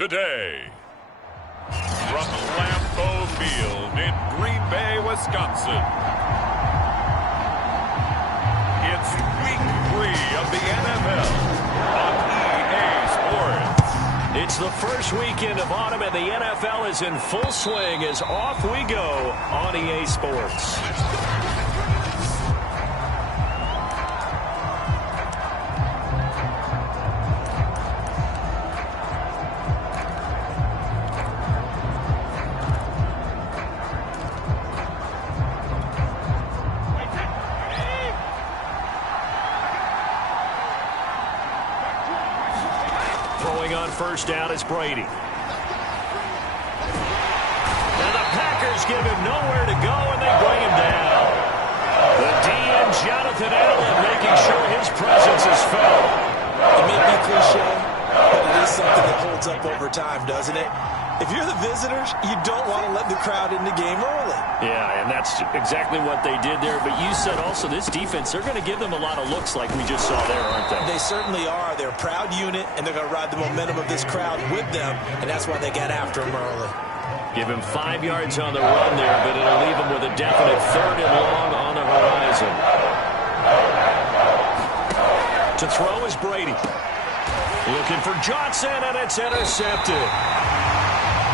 today. From Lambeau Field in Green Bay, Wisconsin, it's Week 3 of the NFL on EA Sports. It's the first weekend of autumn, and the NFL is in full swing as off we go on EA Sports. First down is Brady. And the Packers give him nowhere to go, and they bring him down. The DN, Jonathan Allen, making sure his presence is felt. It may be cliche, but it is something that holds up over time, doesn't it? If you're the visitors, you don't want to let the crowd in the game early. Yeah, and that's exactly what they did there. But you said also this defense, they're going to give them a lot of looks like we just saw there, aren't they? They certainly are. They're a proud unit, and they're going to ride the momentum of this crowd with them, and that's why they got after him early. Give him 5 yards on the run there, but it'll leave him with a definite 3rd and long on the horizon. To throw is Brady. Looking for Johnson, and it's intercepted.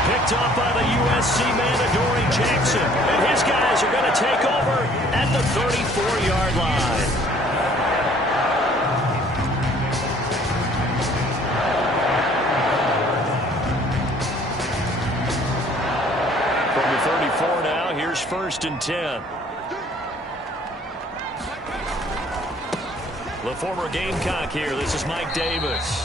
Picked up by the USC man, Adoree Jackson. And his guys are going to take over at the 34-yard line. From the 34 now, here's 1st and 10. The former Gamecock here. This is Mike Davis.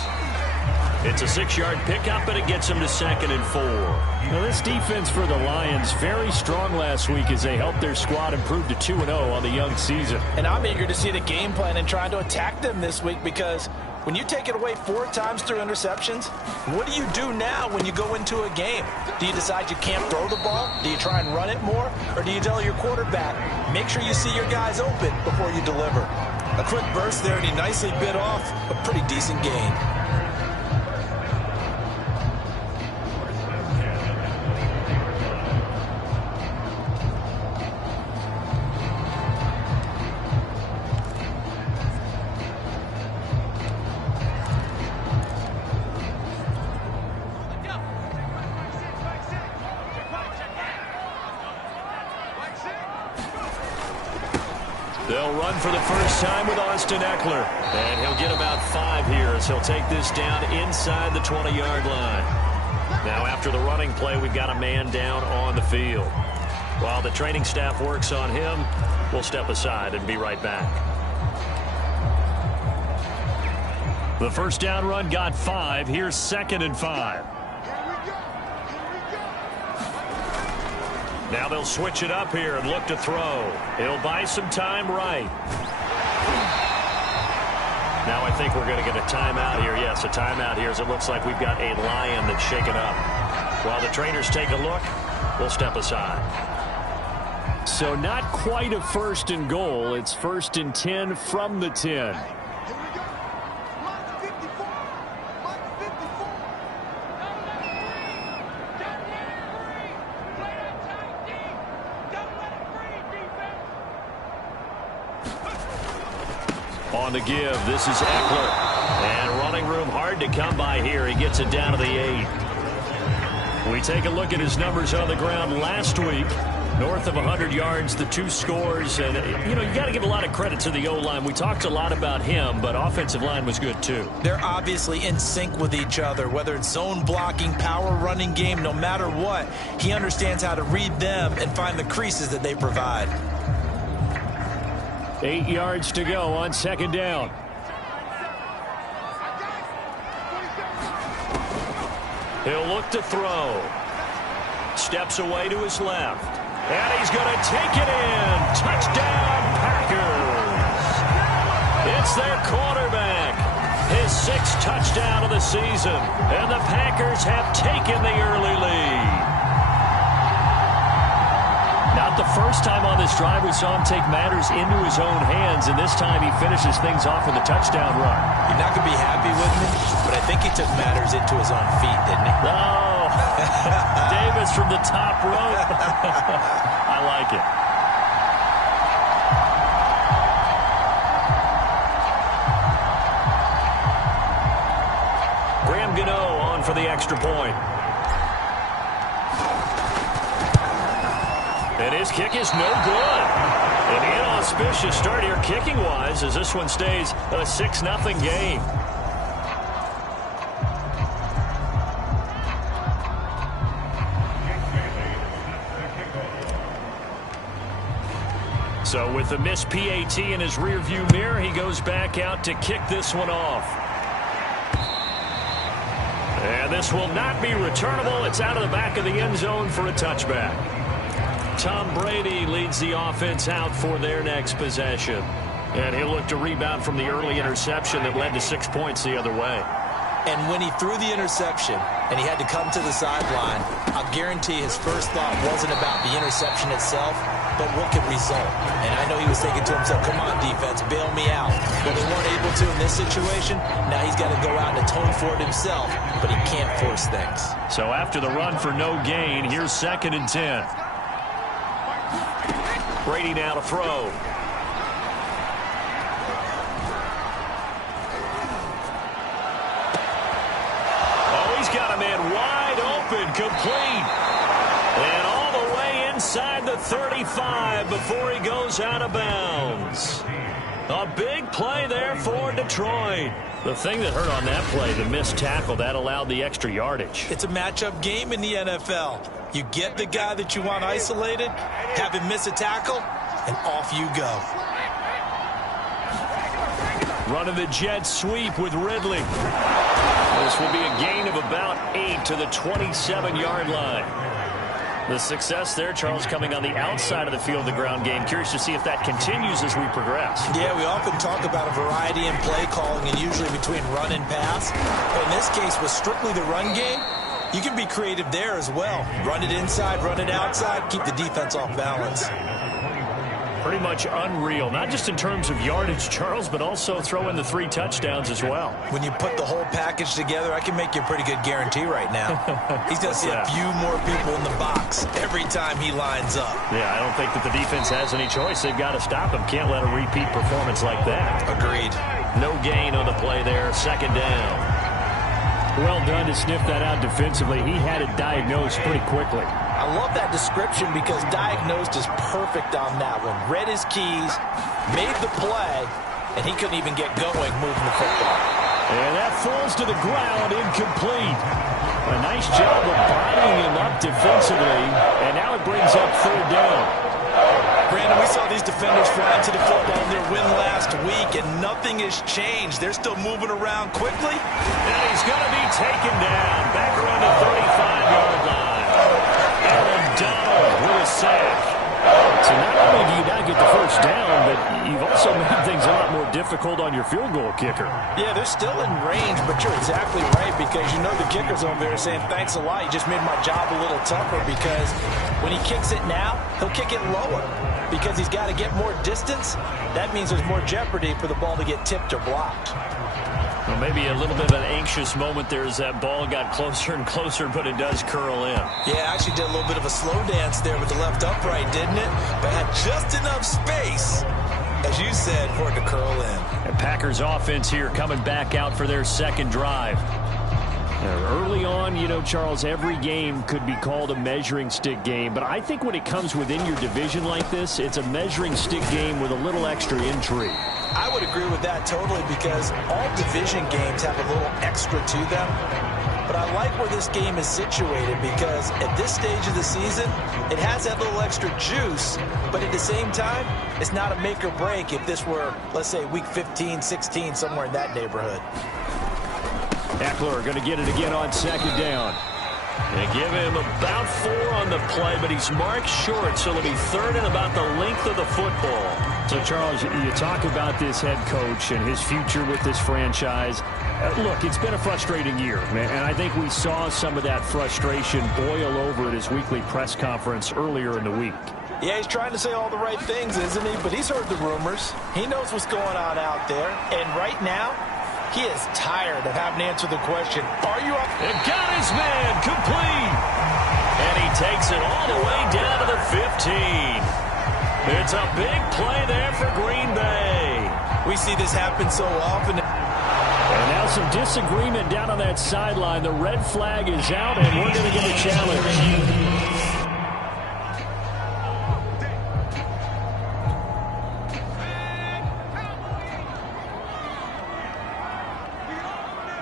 It's a 6-yard pickup, and it gets him to 2nd and 4. Now, this defense for the Lions, very strong last week as they helped their squad improve to 2-0 on the young season. And I'm eager to see the game plan and trying to attack them this week, because when you take it away 4 times through interceptions, what do you do now when you go into a game? Do you decide you can't throw the ball? Do you try and run it more? Or do you tell your quarterback, make sure you see your guys open before you deliver? A quick burst there, and he nicely bit off a pretty decent gain. They'll run for the first time with Austin Eckler. And he'll get about 5 here as he'll take this down inside the 20-yard line. Now, after the running play, we've got a man down on the field. While the training staff works on him, we'll step aside and be right back. The first down run got 5. Here's 2nd and 5. Now they'll switch it up here and look to throw. He'll buy some time right. Now I think we're going to get a timeout here. Yes, a timeout here as it looks like we've got a Lion that's shaken up. While the trainers take a look, we'll step aside. So not quite a 1st and goal. It's 1st and 10 from the 10. On the give, this is Eckler. And running room hard to come by here. He gets it down to the 8. We take a look at his numbers on the ground last week. North of 100 yards, the 2 scores. And, you know, you got to give a lot of credit to the O-line. We talked a lot about him, but offensive line was good, too. They're obviously in sync with each other, whether it's zone blocking, power running game, no matter what. He understands how to read them and find the creases that they provide. 8 yards to go on 2nd down. He'll look to throw. Steps away to his left. And he's going to take it in. Touchdown, Packers. It's their quarterback. His 6th touchdown of the season. And the Packers have taken the early lead. Not the first time on this drive we saw him take matters into his own hands, and this time he finishes things off with a touchdown run. You're not going to be happy with me, but I think think he took matters into his own feet, didn't he? Oh, Davis from the top rope. I like it. On for the extra point. And his kick is no good. An inauspicious start here kicking-wise as this one stays a 6-0 game. So with the missed PAT in his rearview mirror, he goes back out to kick this one off. And this will not be returnable. It's out of the back of the end zone for a touchback. Tom Brady leads the offense out for their next possession. And he'll look to rebound from the early interception that led to 6 points the other way. And when he threw the interception and he had to come to the sideline, I'll guarantee his first thought wasn't about the interception itself, but what could result. And I know he was thinking to himself, come on, defense, bail me out. But they weren't able to in this situation. Now he's got to go out and atone for it himself, but he can't force things. So after the run for no gain, here's 2nd and 10. Brady now to throw. Got a man wide open, complete. And all the way inside the 35 before he goes out of bounds. A big play there for Detroit. The thing that hurt on that play, the missed tackle, that allowed the extra yardage. It's a matchup game in the NFL. You get the guy that you want isolated, have him miss a tackle, and off you go. Running the jet sweep with Ridley. This will be a gain of about 8 to the 27-yard line. The success there, Charles, coming on the outside of the field, the ground game. Curious to see if that continues as we progress. Yeah, we often talk about a variety in play calling and usually between run and pass. But in this case, with strictly the run game, you can be creative there as well. Run it inside, run it outside, keep the defense off balance. Pretty much unreal, not just in terms of yardage, Charles, but also throw in the 3 touchdowns as well. When you put the whole package together, I can make you a pretty good guarantee right now. He's going to see a few more people in the box every time he lines up. Yeah, I don't think that the defense has any choice. They've got to stop him. Can't let a repeat performance like that. Agreed. No gain on the play there. 2nd down. Well done to sniff that out defensively. He had it diagnosed pretty quickly. I love that description because diagnosed is perfect on that one. Read his keys, made the play, and he couldn't even get going moving the football. And that falls to the ground, incomplete. A nice job of bodying him up defensively, and now it brings up 3rd down. Brandon, we saw these defenders flying to the football in their win last week, and nothing has changed. They're still moving around quickly. And he's going to be taken down back around the 35-yard line. Donald with a sack. So not only do you not get the first down, but you've also made things a lot more difficult on your field goal kicker. Yeah, they're still in range, but you're exactly right because you know the kicker's over there saying, thanks a lot, you just made my job a little tougher because when he kicks it now, he'll kick it lower because he's got to get more distance. That means there's more jeopardy for the ball to get tipped or blocked. Well, maybe a little bit of an anxious moment there as that ball got closer and closer, but it does curl in. Yeah, actually did a little bit of a slow dance there with the left upright, didn't it? But had just enough space, as you said, for it to curl in. And Packers offense here coming back out for their 2nd drive. Early on, you know, Charles, every game could be called a measuring stick game, but I think when it comes within your division like this, it's a measuring stick game with a little extra intrigue. I would agree with that totally because all division games have a little extra to them. But I like where this game is situated because at this stage of the season, it has that little extra juice. But at the same time, it's not a make or break if this were, let's say, week 15, 16, somewhere in that neighborhood. Eckler going to get it again on 2nd down. They give him about 4 on the play, but he's marked short, so it'll be 3rd and about the length of the football. So, Charles, you talk about this head coach and his future with this franchise. Look, it's been a frustrating year, man, and I think we saw some of that frustration boil over at his weekly press conference earlier in the week. Yeah, he's trying to say all the right things, isn't he? But he's heard the rumors. He knows what's going on out there. And right now, He is tired of having to answer the question, are you up? And got his man complete. And he takes it all the way down to the 15. It's a big play there for Green Bay. We see this happen so often. And now some disagreement down on that sideline. The red flag is out, and we're going to get a challenge.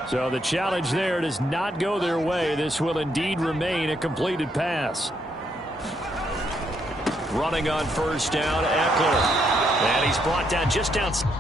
So the challenge there does not go their way. This will indeed remain a completed pass. Running on first down, Eckler. And he's brought down just outside.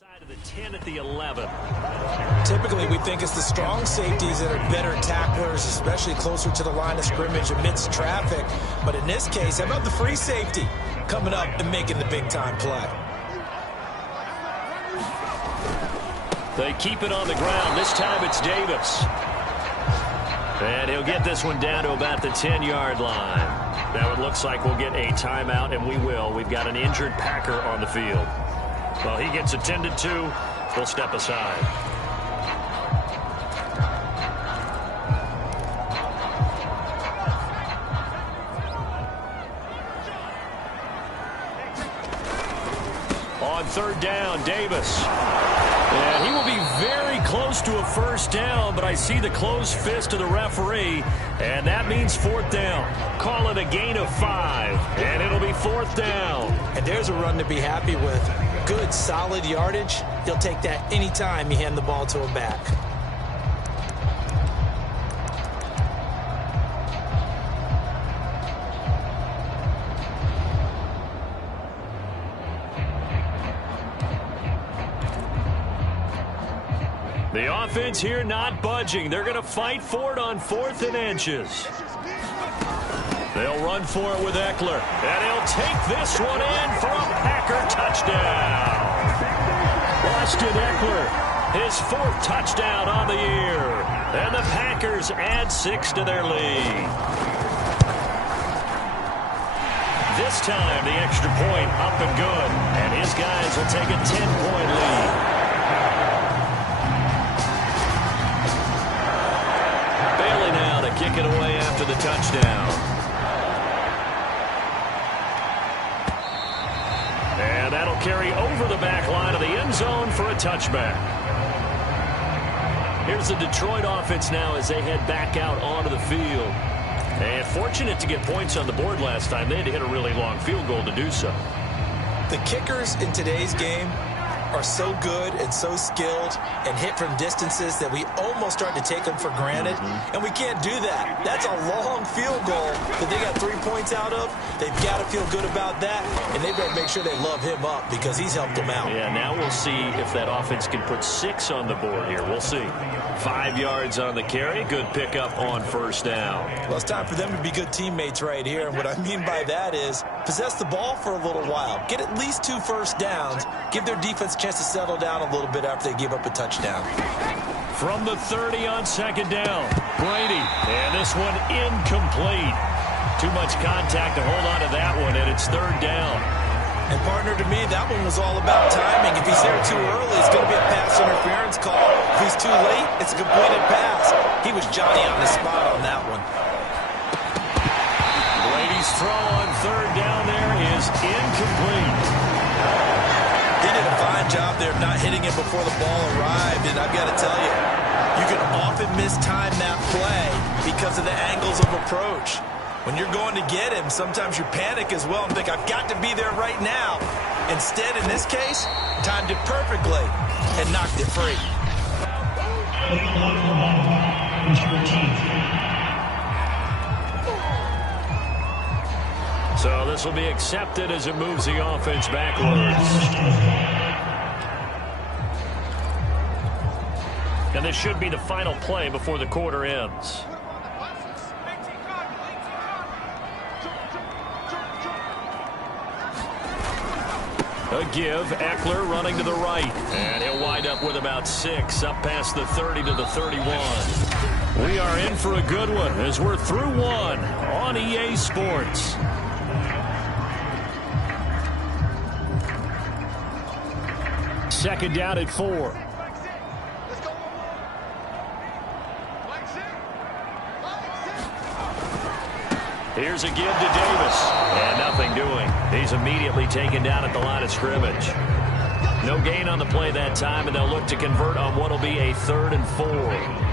Side of the 10 at the 11. Typically, we think it's the strong safeties that are better tacklers, especially closer to the line of scrimmage amidst traffic. But in this case, how about the free safety coming up and making the big-time play? They keep it on the ground. This time it's Davis. And he'll get this one down to about the 10-yard line. Now it looks like we'll get a timeout, and we will. We've got an injured Packer on the field. Well, he gets attended to. We'll step aside. On third down, Davis. And he will be very close to a first down, but I see the closed fist of the referee, and that means fourth down. Call it a gain of 5, and it'll be fourth down. And there's a run to be happy with. Good, solid yardage. He'll take that anytime you hand the ball to him back. The offense here not budging. They're going to fight for it on 4th and inches. They'll run for it with Eckler. And he'll take this one in for a Packer touchdown. Austin Eckler, his 4th touchdown on the year. And the Packers add 6 to their lead. This time, the extra point up and good. And his guys will take a 10-point lead. Bailey now to kick it away after the touchdown. And that'll carry over the back line of the end zone for a touchback. Here's the Detroit offense now as they head back out onto the field. And fortunate to get points on the board last time. They had to hit a really long field goal to do so. The kickers in today's game are so good and so skilled and hit from distances that we almost start to take them for granted. And we can't do that. That's a long field goal that they got 3 points out of. They've got to feel good about that, and they better make sure they love him up because he's helped them out. Yeah, now we'll see if that offense can put 6 on the board here. We'll see. 5 yards on the carry. Good pickup on first down. Well, it's time for them to be good teammates right here, and what I mean by that is possess the ball for a little while, get at least 2 first downs, give their defense a chance to settle down a little bit after they give up a touchdown. From the 30 on second down, Brady, and this one incomplete. Too much contact to hold on to that one, and it's third down. And, partner, to me, that one was all about timing. If he's there too early, it's going to be a pass interference call. If he's too late, it's a completed pass. He was Johnny on the spot on that one. Brady's throw on third down there is incomplete. He did a fine job there of not hitting it before the ball arrived, and I've got to tell you, you can often mistime that play because of the angles of approach. When you're going to get him, sometimes you panic as well and think, I've got to be there right now. Instead, in this case, timed it perfectly and knocked it free. So this will be accepted as it moves the offense backwards. And this should be the final play before the quarter ends. A give, Eckler running to the right. And he'll wind up with about 6, up past the 30 to the 31. We are in for a good one as we're through one on EA Sports. Second down at 4. Here's a give to Davis. And nothing doing. He's immediately taken down at the line of scrimmage. No gain on the play that time, and they'll look to convert on what will be a 3rd and 4.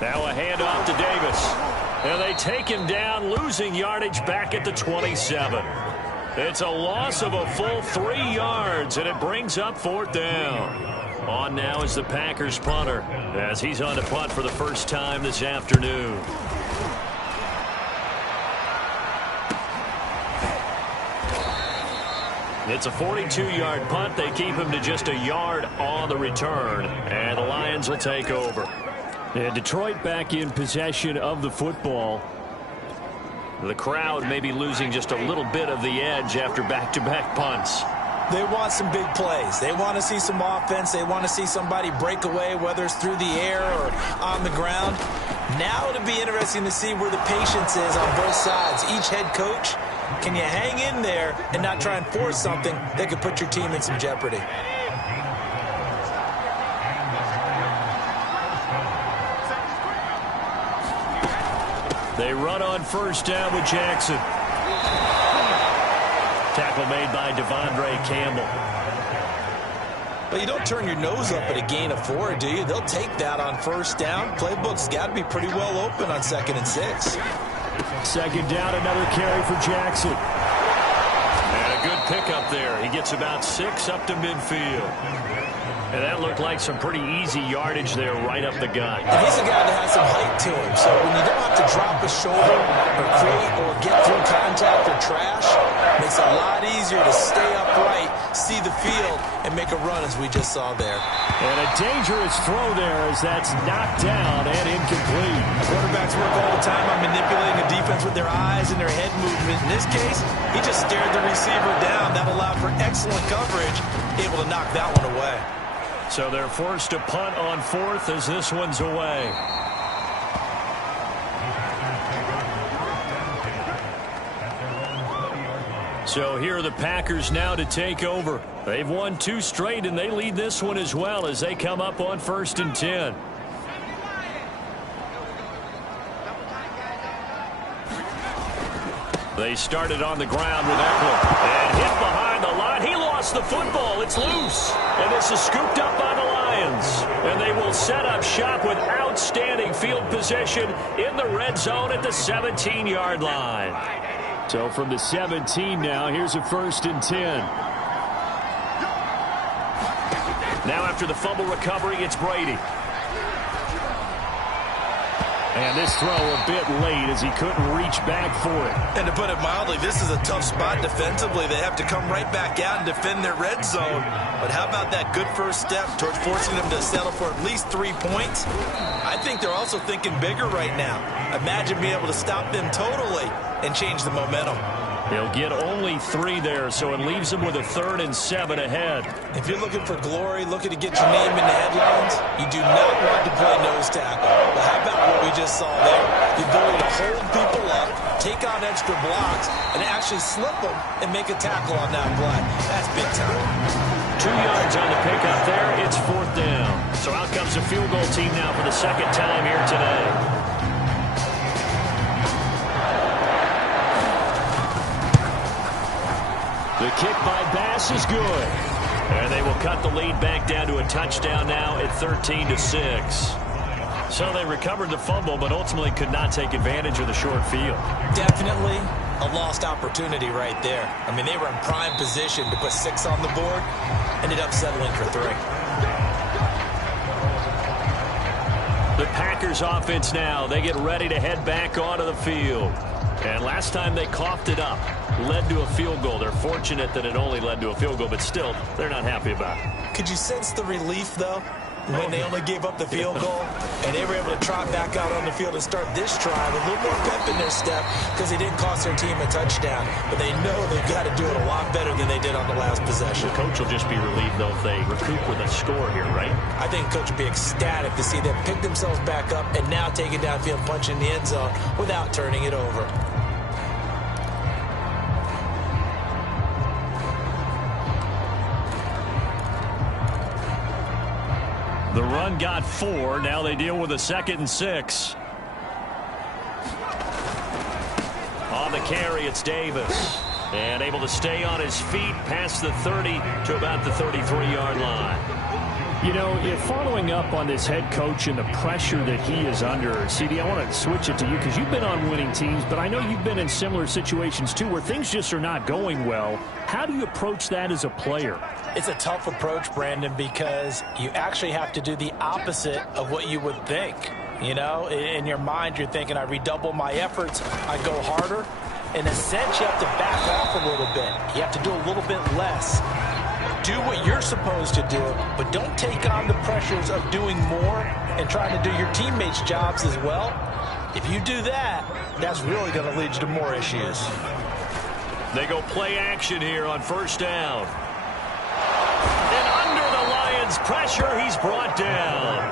Now a handoff to Davis. And they take him down, losing yardage back at the 27. It's a loss of a full 3 yards, and it brings up 4th down. On now is the Packers punter, as he's on to punt for the first time this afternoon. It's a 42-yard punt. They keep him to just a yard on the return, and the Lions will take over. And Detroit back in possession of the football. The crowd may be losing just a little bit of the edge after back-to-back punts. They want some big plays. They want to see some offense. They want to see somebody break away, whether it's through the air or on the ground. Now it'll be interesting to see where the patience is on both sides. Each head coach, can you hang in there and not try and force something that could put your team in some jeopardy? They run on first down with Jackson. Tackle made by Devondre Campbell. But you don't turn your nose up at a gain of 4, do you? They'll take that on first down. Playbook's got to be pretty well open on 2nd and 6. Second down, another carry for Jackson. And a good pickup there. He gets about 6 up to midfield. And that looked like some pretty easy yardage there right up the gut. And he's a guy that has some height to him. So when you don't have to drop a shoulder or create or get through contact or trash, it makes it a lot easier to stay upright, see the field, and make a run as we just saw there. And a dangerous throw there as that's knocked down and incomplete. Quarterbacks work all the time on manipulating the defense with their eyes and their head movement. In this case, he just stared the receiver down. That allowed for excellent coverage, able to knock that one away. So they're forced to punt on 4th as this one's away. So here are the Packers now to take over. They've won 2 straight, and they lead this one as well as they come up on 1st and 10. They started on the ground with Eckler. And hit behind the line. He lost the football. It's loose. And this is scooped up by the Lions. And they will set up shop with outstanding field position in the red zone at the 17-yard line. So from the 17 now, here's a 1st and 10. Now after the fumble recovery, it's Brady. And this throw a bit late as he couldn't reach back for it. And to put it mildly, this is a tough spot defensively. They have to come right back out and defend their red zone. But how about that good first step towards forcing them to settle for at least 3 points? I think they're also thinking bigger right now. Imagine being able to stop them totally and change the momentum. He'll get only 3 there, so it leaves him with a 3rd and 7 ahead. If you're looking for glory, looking to get your name in the headlines, you do not want to play nose tackle. But how about what we just saw there? The ability to hold people up, take on extra blocks, and actually slip them and make a tackle on that play. That's big time. 2 yards on the pickup there. It's 4th down. So out comes the field goal team now for the 2nd time here today. The kick by Bass is good. And they will cut the lead back down to a touchdown now at 13-6. So they recovered the fumble, but ultimately could not take advantage of the short field. Definitely a lost opportunity right there. I mean, they were in prime position to put 6 on the board. Ended up settling for 3. The Packers offense now. They get ready to head back onto the field. And last time they coughed it up, led to a field goal. They're fortunate that it only led to a field goal, but still, they're not happy about it. Could you sense the relief, though, when they only gave up the field goal and they were able to trot back out on the field and start this drive with a little more pep in their step because they didn't cost their team a touchdown. But they know they've got to do it a lot better than they did on the last possession. The coach will just be relieved, though, if they recoup with a score here, right? I think the coach will be ecstatic to see them pick themselves back up and now take it downfield and punch in the end zone without turning it over. The run got 4. Now they deal with a 2nd and 6. On the carry, it's Davis. And able to stay on his feet past the 30 to about the 33-yard line. You know, following up on this head coach and the pressure that he is under, CD, I want to switch it to you because you've been on winning teams, but I know you've been in similar situations too where things just are not going well. How do you approach that as a player? It's a tough approach, Brandon, because you actually have to do the opposite of what you would think. You know, in your mind, you're thinking, I redouble my efforts, I go harder. In a sense, you have to back off a little bit. You have to do a little bit less. Do what you're supposed to do, but don't take on the pressures of doing more and trying to do your teammates' jobs as well. If you do that, that's really going to lead you to more issues. They go play action here on 1st down. And under the Lions' pressure, he's brought down.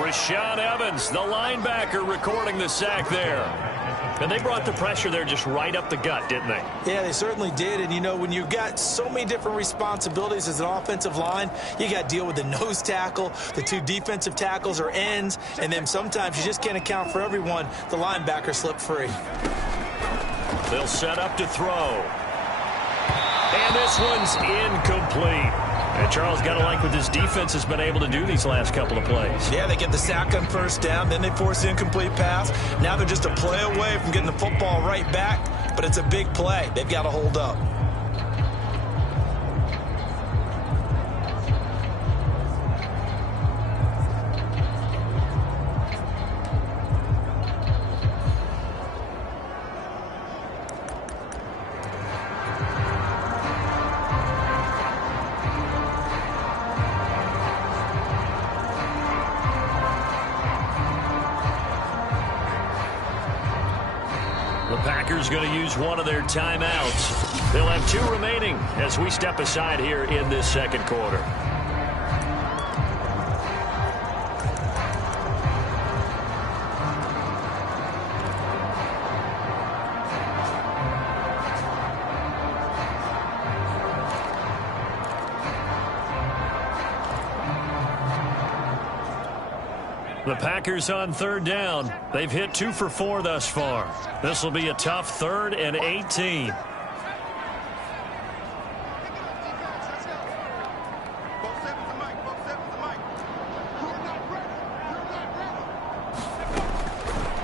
Rashaan Evans, the linebacker, recording the sack there. And they brought the pressure there just right up the gut, didn't they? Yeah, they certainly did. And, you know, when you've got so many different responsibilities as an offensive line, you got to deal with the nose tackle, the 2 defensive tackles or ends, and then sometimes you just can't account for everyone. The linebacker slipped free. They'll set up to throw. And this one's incomplete. And Charles, got to like what this defense has been able to do these last couple of plays. Yeah, they get the sack on 1st down, then they force the incomplete pass. Now they're just a play away from getting the football right back, but it's a big play. They've got to hold up. Packers going to use one of their timeouts. They'll have 2 remaining as we step aside here in this 2nd quarter. The Packers on 3rd down. They've hit 2 for 4 thus far. This will be a tough 3rd and 18.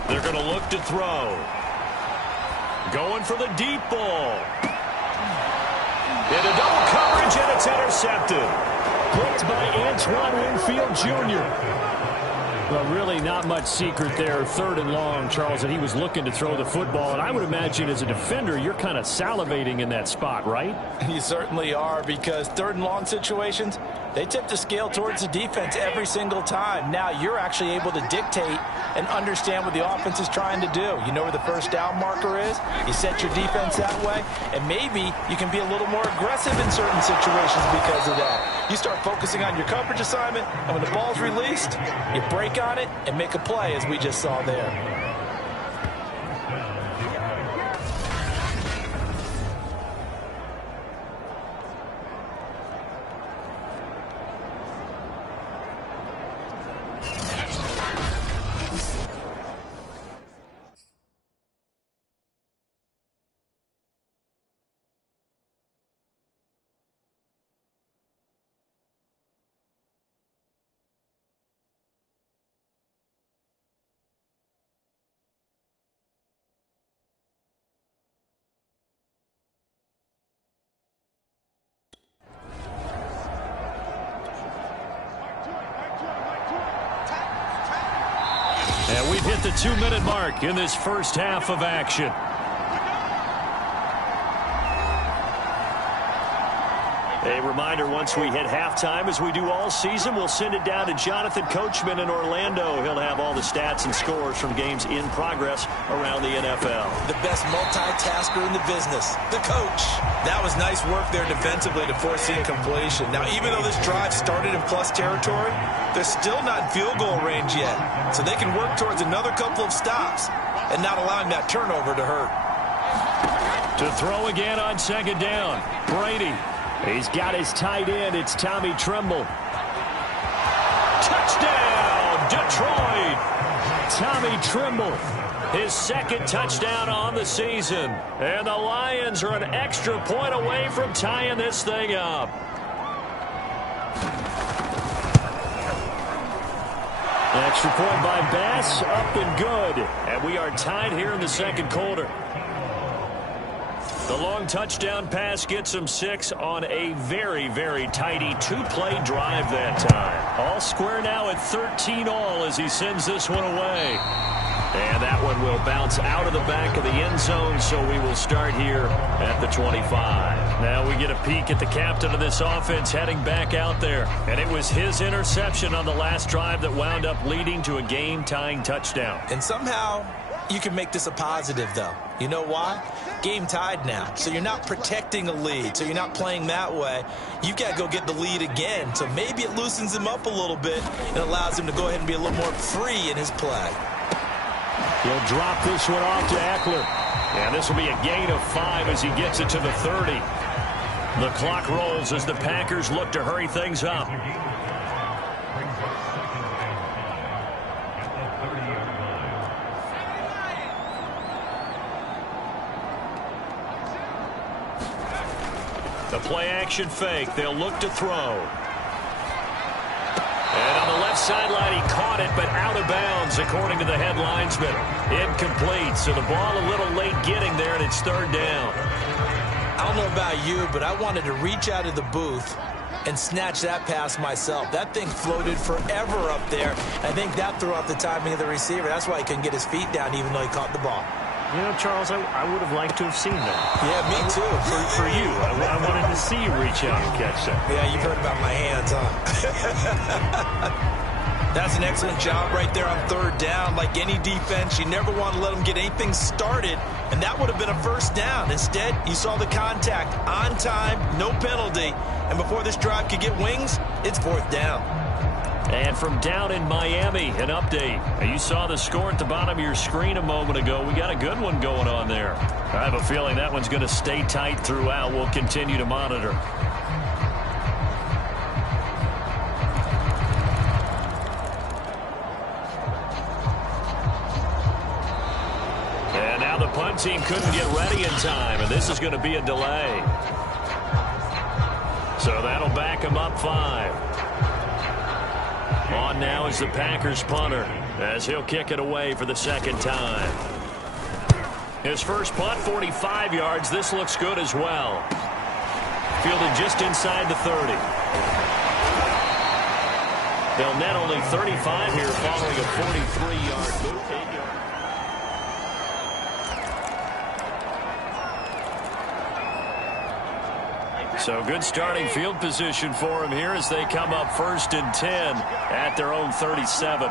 They're going to look to throw. Going for the deep ball. Into double coverage, and it's intercepted. picked by Antoine Winfield Jr. Well, really not much secret there. 3rd and long, Charles, that he was looking to throw the football. And I would imagine as a defender, you're kind of salivating in that spot, right? You certainly are, because 3rd and long situations, they tip the scale towards the defense every single time. Now you're actually able to dictate and understand what the offense is trying to do. You know where the first down marker is. You set your defense that way, and maybe you can be a little more aggressive in certain situations because of that. You start focusing on your coverage assignment, and when the ball's released, you break on it and make a play, as we just saw there. And we've hit the 2-minute mark in this first half of action. A reminder, once we hit halftime, as we do all season, we'll send it down to Jonathan Coachman in Orlando. He'll have all the stats and scores from games in progress around the NFL. The best multitasker in the business, the coach. That was nice work there defensively to force the incompletion. Now, even though this drive started in plus territory, they're still not in field goal range yet. So they can work towards another couple of stops and not allowing that turnover to hurt. To throw again on 2nd down, Brady. He's got his tight end. It's Tommy Tremble. Touchdown, Detroit! Tommy Tremble, his 2nd touchdown on the season. And the Lions are an extra point away from tying this thing up. Extra point by Bass, up and good. And we are tied here in the 2nd quarter. The long touchdown pass gets him 6 on a very, very tidy 2-play drive that time. All square now at 13 all as he sends this one away. And that one will bounce out of the back of the end zone, so we will start here at the 25. Now we get a peek at the captain of this offense heading back out there. And it was his interception on the last drive that wound up leading to a game-tying touchdown. And somehow you can make this a positive, though. You know why? Game tied now. So you're not protecting a lead. So you're not playing that way. You've got to go get the lead again. So maybe it loosens him up a little bit and allows him to go ahead and be a little more free in his play. He'll drop this one off to Eckler. And this will be a gain of 5 as he gets it to the 30. The clock rolls as the Packers look to hurry things up. The play-action fake. They'll look to throw. And on the left sideline, he caught it, but out of bounds, according to the head linesman. Incomplete, so the ball a little late getting there, and it's 3rd down. I don't know about you, but I wanted to reach out of the booth and snatch that pass myself. That thing floated forever up there. I think that threw off the timing of the receiver. That's why he couldn't get his feet down, even though he caught the ball. You know, Charles, I would have liked to have seen that. Yeah, me too. For you. I wanted to see you reach out and catch that. Yeah, you've heard about my hands, huh? That's an excellent job right there on 3rd down. Like any defense, you never want to let them get anything started, and that would have been a 1st down. Instead, you saw the contact on time, no penalty, and before this drive could get wings, it's 4th down. And from down in Miami, an update. You saw the score at the bottom of your screen a moment ago. We got a good one going on there. I have a feeling that one's going to stay tight throughout. We'll continue to monitor. And now the punt team couldn't get ready in time, and this is going to be a delay. So that'll back them up 5. On now is the Packers punter as he'll kick it away for the 2nd time. His first punt, 45 yards. This looks good as well. Fielded just inside the 30. They'll net only 35 here following a 43-yard move. So good starting field position for him here as they come up 1st and 10 at their own 37.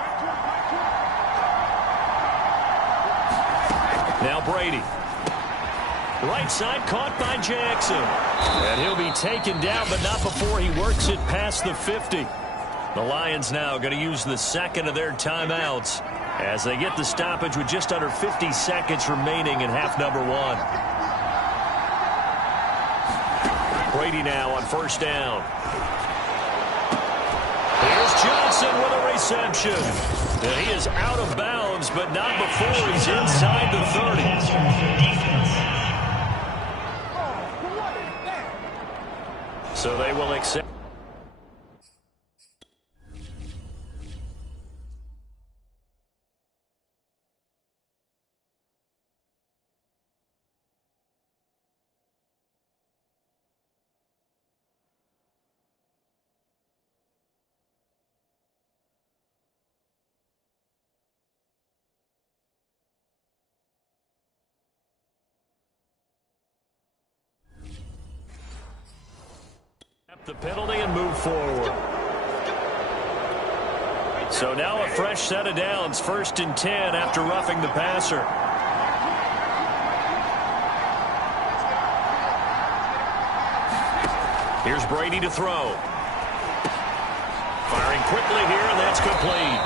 Now Brady. Right side caught by Jackson. And he'll be taken down, but not before he works it past the 50. The Lions now going to use the second of their timeouts as they get the stoppage with just under 50 seconds remaining in half number 1. Brady now on 1st down. Here's Johnson with a reception. And he is out of bounds, but not before he's inside the 30. So they will accept. The penalty and move forward. So now a fresh set of downs, 1st and 10 after roughing the passer. Here's Brady to throw. Firing quickly here, and that's complete.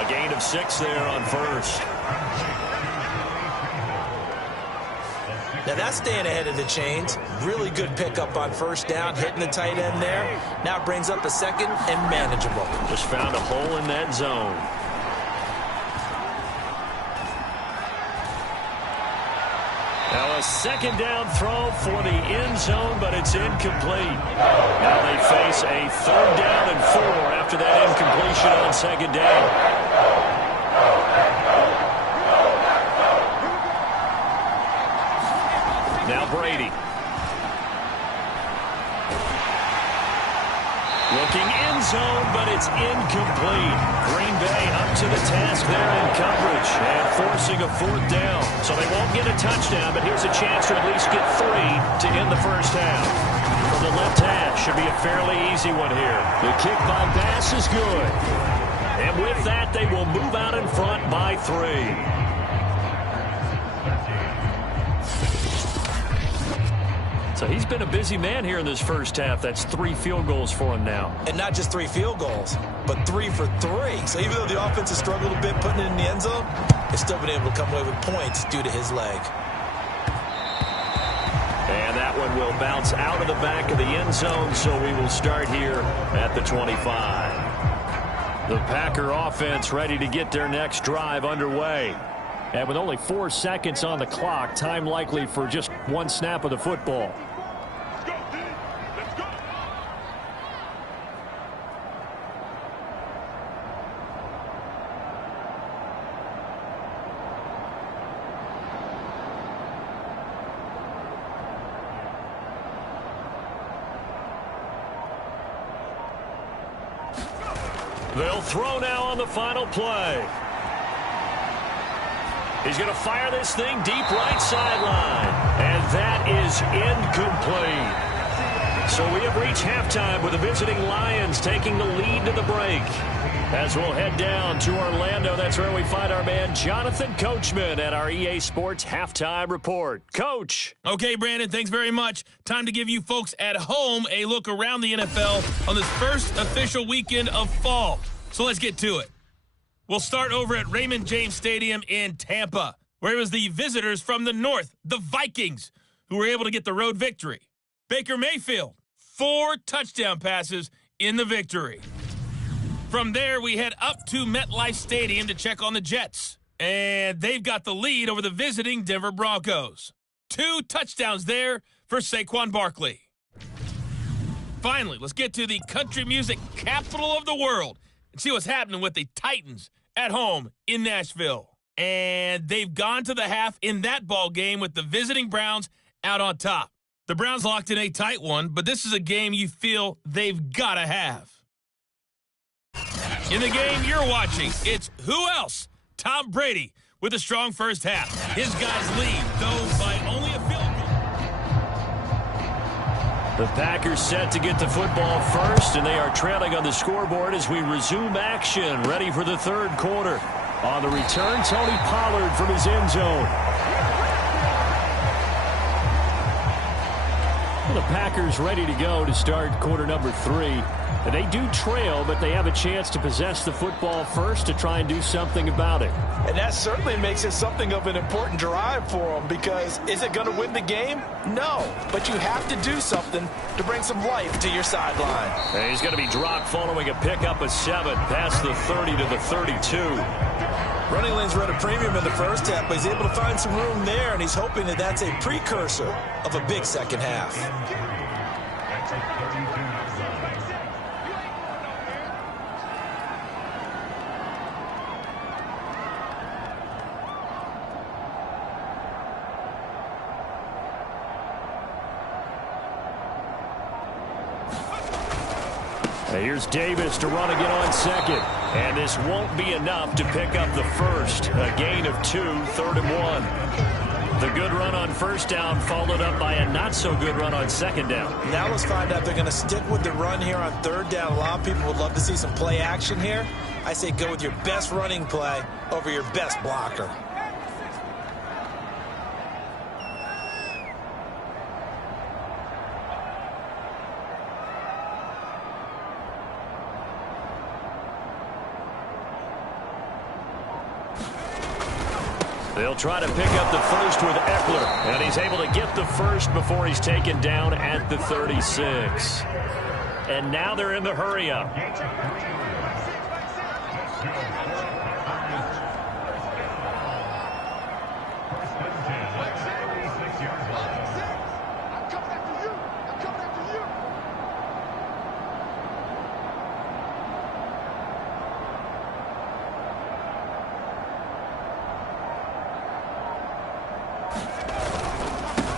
A gain of 6 there on 1st. Now that's staying ahead of the chains. Really good pickup on 1st down, hitting the tight end there. Now it brings up a 2nd and manageable. Just found a hole in that zone. Now a 2nd down throw for the end zone, but it's incomplete. Now they face a 3rd down and 4 after that incompletion on 2nd down. Now Brady. Looking end zone, but it's incomplete. Green Bay up to the task there in coverage and forcing a 4th down. So they won't get a touchdown, but here's a chance to at least get 3 to end the 1st half. From the left hash, should be a fairly easy one here. The kick by Bass is good. And with that, they will move out in front by 3. So he's been a busy man here in this 1st half. That's 3 field goals for him now. And not just 3 field goals, but 3 for 3. So even though the offense has struggled a bit putting it in the end zone, they've still been able to come away with points due to his leg. And that one will bounce out of the back of the end zone, so we will start here at the 25. The Packer offense ready to get their next drive underway. And with only 4 seconds on the clock, time likely for just 1 snap of the football. They'll throw now on the final play. He's going to fire this thing deep right sideline. And that is incomplete. So we have reached halftime with the visiting Lions taking the lead to the break. As we'll head down to Orlando, that's where we find our man Jonathan Coachman at our EA Sports Halftime Report. Coach. Okay, Brandon, thanks very much. Time to give you folks at home a look around the NFL on this first official weekend of fall. So let's get to it. We'll start over at Raymond James Stadium in Tampa, where it was the visitors from the north, the Vikings, who were able to get the road victory. Baker Mayfield, 4 touchdown passes in the victory. From there, we head up to MetLife Stadium to check on the Jets. And they've got the lead over the visiting Denver Broncos. 2 touchdowns there for Saquon Barkley. Finally, let's get to the country music capital of the world and see what's happening with the Titans at home in Nashville. And they've gone to the half in that ball game with the visiting Browns out on top. The Browns locked in a tight one, but this is a game you feel they've got to have. In the game you're watching, it's who else? Tom Brady with a strong first half. His guys lead, though by only a field goal. The Packers set to get the football first, and they are trailing on the scoreboard as we resume action, ready for the third quarter. On the return, Tony Pollard from his end zone. Well, the Packers ready to go to start quarter number 3. And they do trail, but they have a chance to possess the football first to try and do something about it. And that certainly makes it something of an important drive for them, because is it going to win the game? No, but you have to do something to bring some life to your sideline. And he's going to be dropped following a pickup of 7 past the 30 to the 32. Running lanes were at a premium in the first half, but he's able to find some room there, and he's hoping that that's a precursor of a big second half. Here's Davis to run again on second. And this won't be enough to pick up the first. A gain of 2, 3rd and 1. The good run on first down followed up by a not-so-good run on second down. Now let's find out if they're going to stick with the run here on third down. A lot of people would love to see some play action here. I say go with your best running play over your best blocker. They'll try to pick up the first with Eckler, and he's able to get the first before he's taken down at the 36. And now they're in the hurry-up.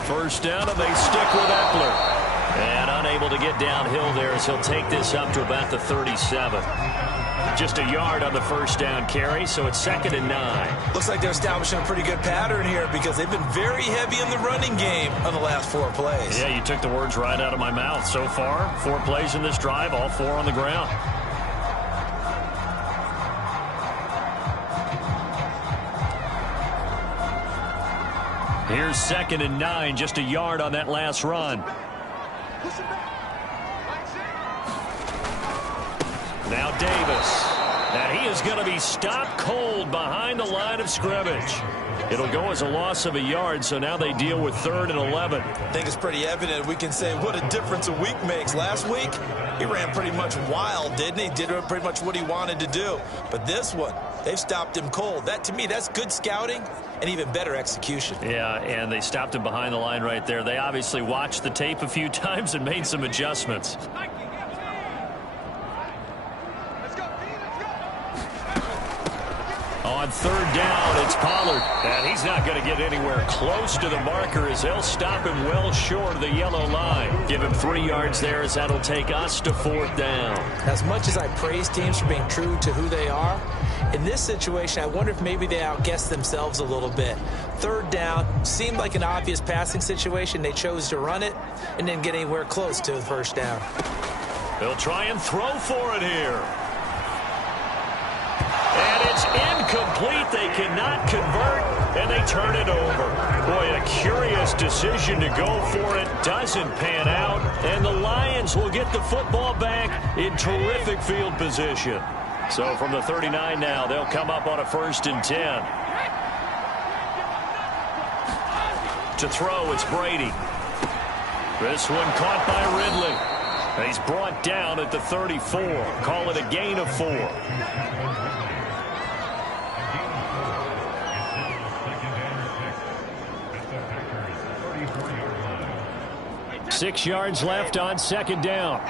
First down, and they stick with Eckler. And unable to get downhill there as he'll take this up to about the 37. Just a yard on the first down carry, so it's 2nd and 9. Looks like they're establishing a pretty good pattern here, because they've been very heavy in the running game on the last 4 plays. Yeah, you took the words right out of my mouth. So far, 4 plays in this drive, all 4 on the ground. Here's 2nd and 9, just a yard on that last run. Now Davis. And he is going to be stopped cold behind the line of scrimmage. It'll go as a loss of a yard, so now they deal with 3rd and 11. I think it's pretty evident. We can say what a difference a week makes. Last week, he ran pretty much wild, didn't he? Did pretty much what he wanted to do. But this one, they've stopped him cold. That, to me, that's good scouting and even better execution. Yeah, and they stopped him behind the line right there. They obviously watched the tape a few times and made some adjustments. On 3rd down, it's Pollard. And he's not going to get anywhere close to the marker as they'll stop him well short of the yellow line. Give him 3 yards there as that'll take us to 4th down. As much as I praise teams for being true to who they are, in this situation, I wonder if maybe they outguessed themselves a little bit. 3rd down seemed like an obvious passing situation. They chose to run it and didn't get anywhere close to the first down. They'll try and throw for it here. And it's incomplete. They cannot convert, and they turn it over. Boy, a curious decision to go for it. Doesn't pan out, and the Lions will get the football back in terrific field position. So from the 39 now, they'll come up on a 1st and 10. To throw, it's Brady. This one caught by Ridley. And he's brought down at the 34. Call it a gain of 4. 6 yards left on 2nd down.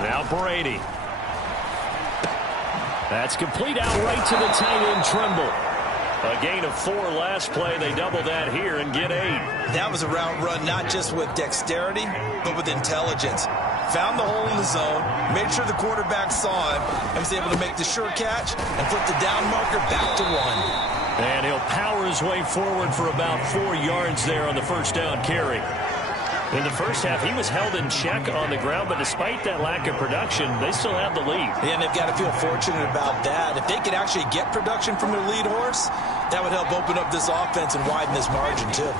Now Brady. That's complete out right to the tight end, Trimble. A gain of 4 last play. They double that here and get 8. That was a route run not just with dexterity, but with intelligence. Found the hole in the zone, made sure the quarterback saw him, and was able to make the sure catch and flip the down marker back to 1. And he'll power his way forward for about 4 yards there on the first down carry. In the first half, he was held in check on the ground, but despite that lack of production, they still have the lead. And they've got to feel fortunate about that. If they could actually get production from their lead horse, that would help open up this offense and widen this margin, too.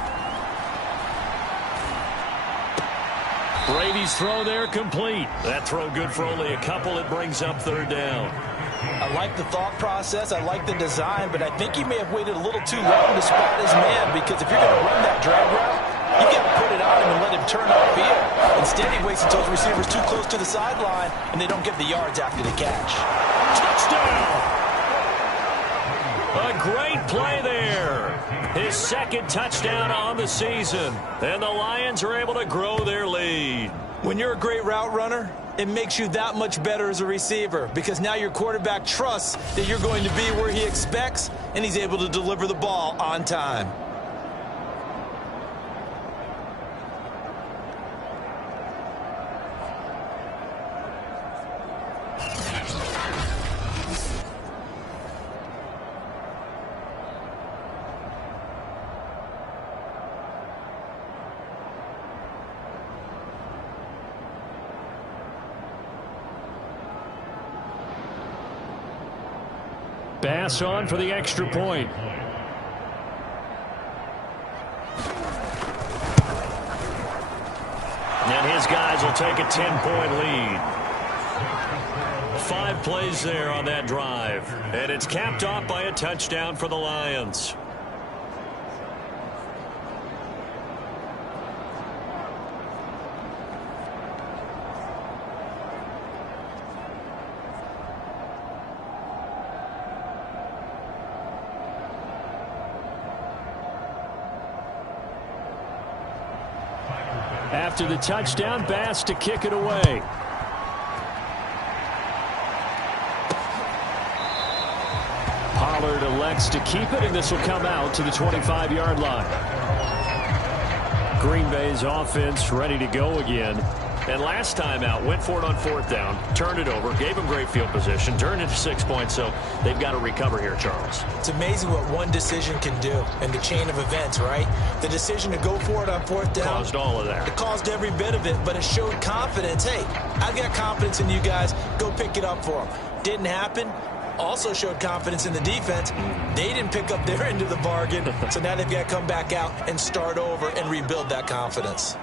Brady's throw there complete. That throw good for only a couple. It brings up 3rd down. I like the thought process. I like the design, but I think he may have waited a little too long to spot his man, because if you're going to run that drag route, you got to put it on him and let him turn upfield. Instead, he waits until his receiver's too close to the sideline, and they don't get the yards after the catch. Touchdown! A great play there. His 2nd touchdown on the season. And the Lions are able to grow their lead. When you're a great route runner, it makes you that much better as a receiver, because now your quarterback trusts that you're going to be where he expects, and he's able to deliver the ball on time. Bass on for the extra point. And his guys will take a 10-point lead. 5 plays there on that drive. And it's capped off by a touchdown for the Lions. After the touchdown, Bass to kick it away. Pollard elects to keep it, and this will come out to the 25-yard line. Green Bay's offense ready to go again. And last time out, went for it on 4th down, turned it over, gave them great field position, turned into 6 points, so they've got to recover here, Charles. It's amazing what one decision can do in the chain of events, right? The decision to go for it on 4th down. Caused all of that. It caused every bit of it, but it showed confidence. Hey, I've got confidence in you guys. Go pick it up for them. Didn't happen. Also showed confidence in the defense. They didn't pick up their end of the bargain, so now they've got to come back out and start over and rebuild that confidence.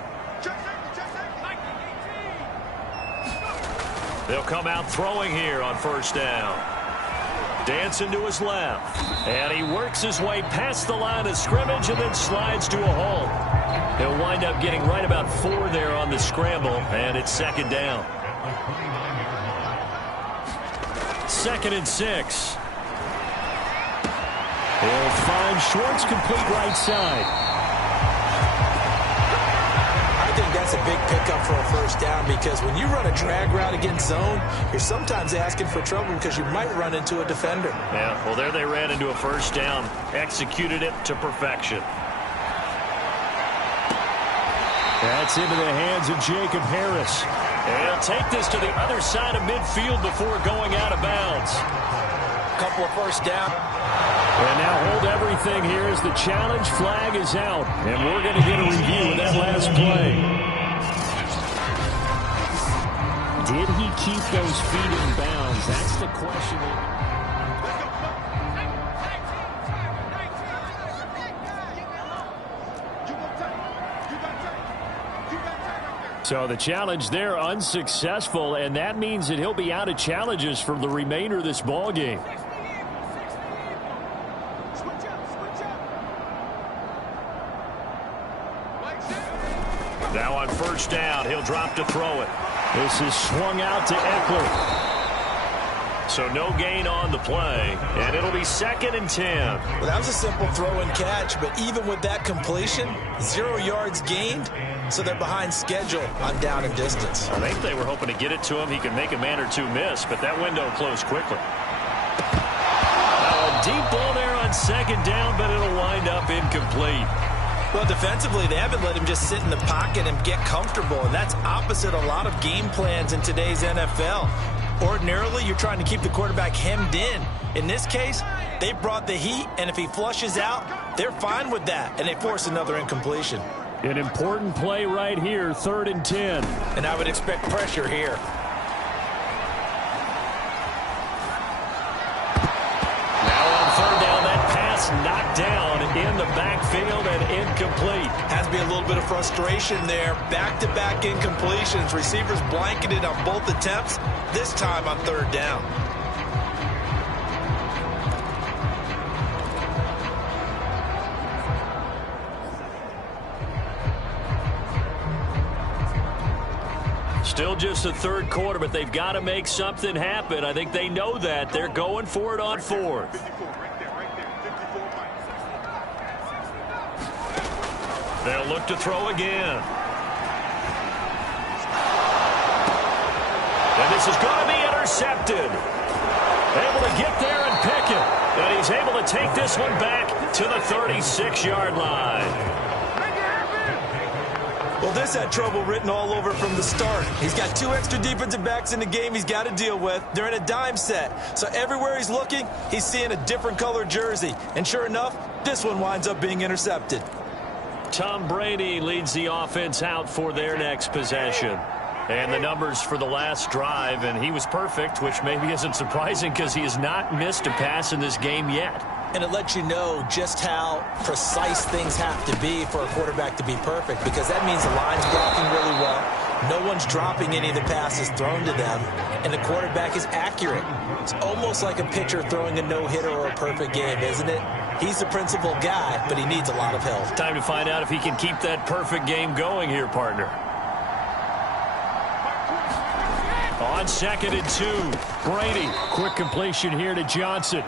They'll come out throwing here on 1st down. Dancing to his left. And he works his way past the line of scrimmage and then slides to a hole. He'll wind up getting right about 4 there on the scramble, and it's 2nd down. 2nd and 6. He'll find Schwartz, complete right side. I think that's a big pickup for a 1st down, because when you run a drag route against zone, you're sometimes asking for trouble because you might run into a defender. Yeah, well, there they ran into a 1st down. Executed it to perfection. That's into the hands of Jacob Harris. And he'll take this to the other side of midfield before going out of bounds. Couple of 1st down. And now hold everything here as the challenge flag is out. And we're going to get a review of that last play. Did he keep those feet in bounds? That's the question. So the challenge there unsuccessful, and that means that he'll be out of challenges for the remainder of this ball game. Now on 1st down, he'll drop to throw it. This is swung out to Eckler. So no gain on the play, and it'll be 2nd and 10. Well, that was a simple throw and catch, but even with that completion, 0 yards gained, so they're behind schedule on down and distance. I think they were hoping to get it to him. He could make a man or two miss, but that window closed quickly. Now a deep ball there on on second down, but it'll wind up incomplete. Well, defensively, they haven't let him just sit in the pocket and get comfortable, and that's opposite a lot of game plans in today's NFL. Ordinarily, you're trying to keep the quarterback hemmed in. In this case, they brought the heat, and if he flushes out, they're fine with that, and they force another incompletion. An important play right here, 3rd and 10. And I would expect pressure here. Now on 3rd down, that pass knocked down in the backfield and incomplete. Has to be a little bit of frustration there. Back-to-back incompletions. Receivers blanketed on both attempts, this time on 3rd down. Still just the 3rd quarter, but they've got to make something happen. I think they know that. They're going for it on 4th. They'll look to throw again. And this is going to be intercepted. Able to get there and pick it. And he's able to take this one back to the 36-yard line. Well, this had trouble written all over from the start. He's got 2 extra defensive backs in the game he's got to deal with. They're in a dime set. So everywhere he's looking, he's seeing a different color jersey. And sure enough, this one winds up being intercepted. Tom Brady leads the offense out for their next possession. And the numbers for the last drive, and he was perfect, which maybe isn't surprising because he has not missed a pass in this game yet. And it lets you know just how precise things have to be for a quarterback to be perfect, because that means the line's blocking really well. No one's dropping any of the passes thrown to them, and the quarterback is accurate. It's almost like a pitcher throwing a no-hitter or a perfect game, isn't it? He's the principal guy, but he needs a lot of help. Time to find out if he can keep that perfect game going here, partner. On 2nd and 2, Brady. Quick completion here to Johnson.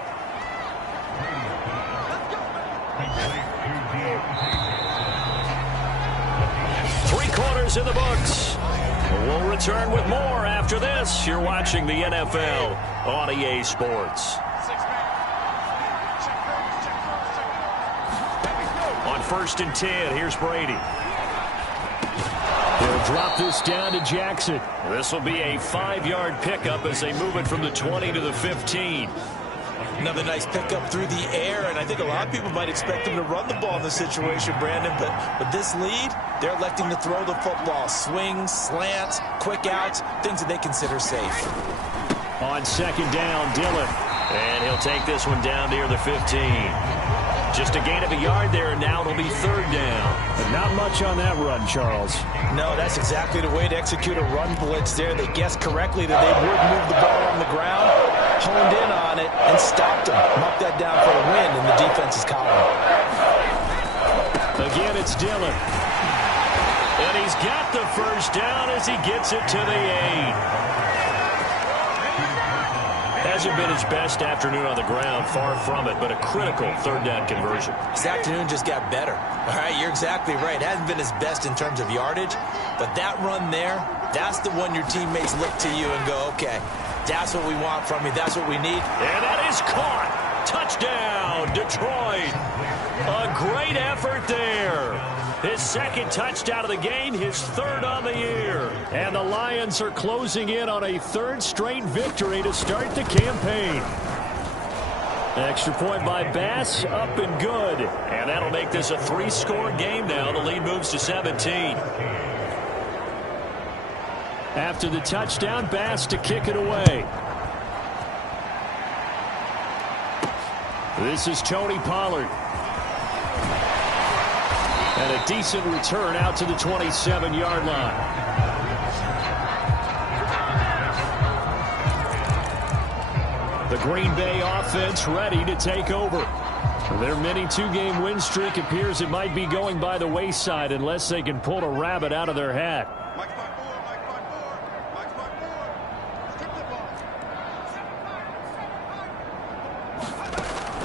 Three-quarters in the books. We'll return with more after this. You're watching the NFL on EA Sports. On 1st and 10, here's Brady. He'll drop this down to Jackson. This will be a 5-yard pickup as they move it from the 20 to the 15. Another nice pickup through the air, and I think a lot of people might expect them to run the ball in this situation, Brandon, but with this lead, they're electing to throw the football. Swings, slants, quick outs, things that they consider safe. On 2nd down, Dillon. And he'll take this one down near the 15. Just a gain of a yard there, and now it'll be 3rd down. But not much on that run, Charles. No, that's exactly the way to execute a run blitz there. They guessed correctly that they would move the ball on the ground, honed in on it, and stopped them. Marked that down for a win in the defense's column. Again, it's Dillon. And he's got the 1st down as he gets it to the 8. Hasn't been his best afternoon on the ground, far from it, but a critical 3rd down conversion. His afternoon just got better. All right, you're exactly right. It hasn't been his best in terms of yardage, but that run there, that's the one your teammates look to you and go, okay, that's what we want from you. That's what we need. And that is caught. Touchdown, Detroit. A great effort there. His 2nd touchdown of the game, his 3rd on the year. And the Lions are closing in on a 3rd straight victory to start the campaign. Extra point by Bass, up and good. And that'll make this a 3-score game now. The lead moves to 17. After the touchdown, Bass to kick it away. This is Tony Pollard. And a decent return out to the 27-yard line. The Green Bay offense ready to take over. Their mini 2-game win streak appears it might be going by the wayside unless they can pull a rabbit out of their hat.